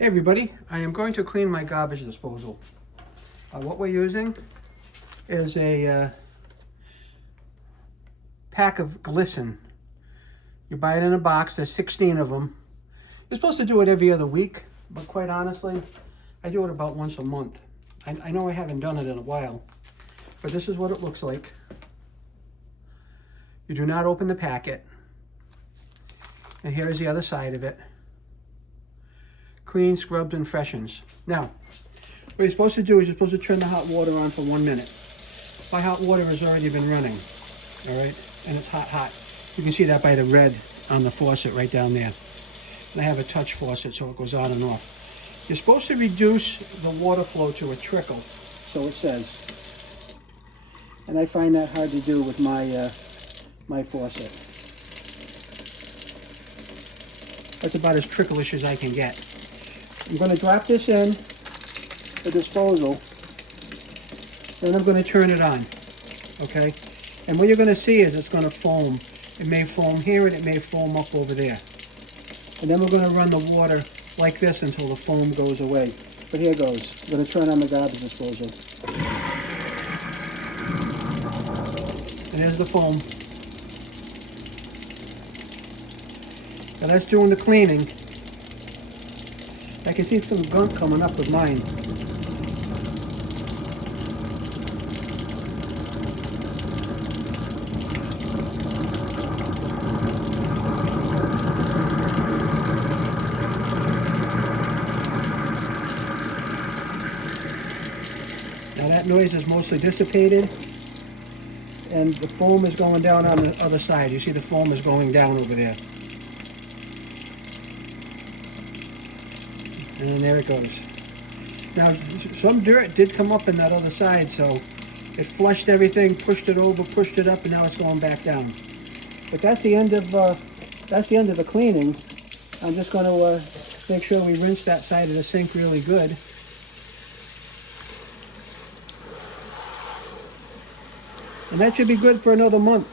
Hey everybody, I am going to clean my garbage disposal. What we're using is a pack of Glisten. You buy it in a box, there's 16 of them. You're supposed to do it every other week, but quite honestly, I do it about once a month. I know I haven't done it in a while, but this is what it looks like. You do not open the packet. And here is the other side of it. Clean, scrubbed, and freshens. Now, what you're supposed to do is you're supposed to turn the hot water on for 1 minute. My hot water has already been running, all right? And it's hot. You can see that by the red on the faucet right down there. And I have a touch faucet, so it goes on and off. You're supposed to reduce the water flow to a trickle, so it says. And I find that hard to do with my, my faucet. That's about as trickle-ish as I can get. I'm going to drop this in the disposal, and I'm going to turn it on, okay? And what you're going to see is it's going to foam. It may foam here and it may foam up over there. And then we're going to run the water like this until the foam goes away. But here goes. I'm going to turn on the garbage disposal. And there's the foam. Now that's doing the cleaning. I can see some gunk coming up with mine. Now that noise is mostly dissipated, and the foam is going down on the other side. You see the foam is going down over there. And then there it goes. Now, some dirt did come up in that other side, so it flushed everything, pushed it over, pushed it up, and now it's going back down. But that's the end of the cleaning. I'm just going to make sure we rinse that side of the sink really good. And that should be good for another month.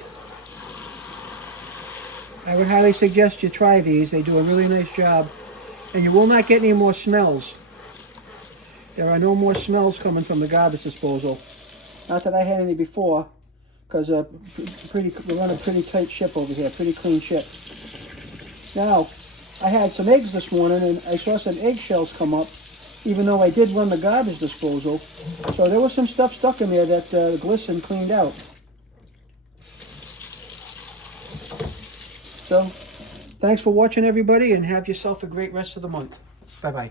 I would highly suggest you try these. They do a really nice job. And you will not get any more smells. There are no more smells coming from the garbage disposal. Not that I had any before, because we run a pretty tight ship over here, pretty clean ship. Now, I had some eggs this morning, and I saw some eggshells come up, even though I did run the garbage disposal. So there was some stuff stuck in there that the Glisten cleaned out. So, thanks for watching, everybody, and have yourself a great rest of the month. Bye-bye.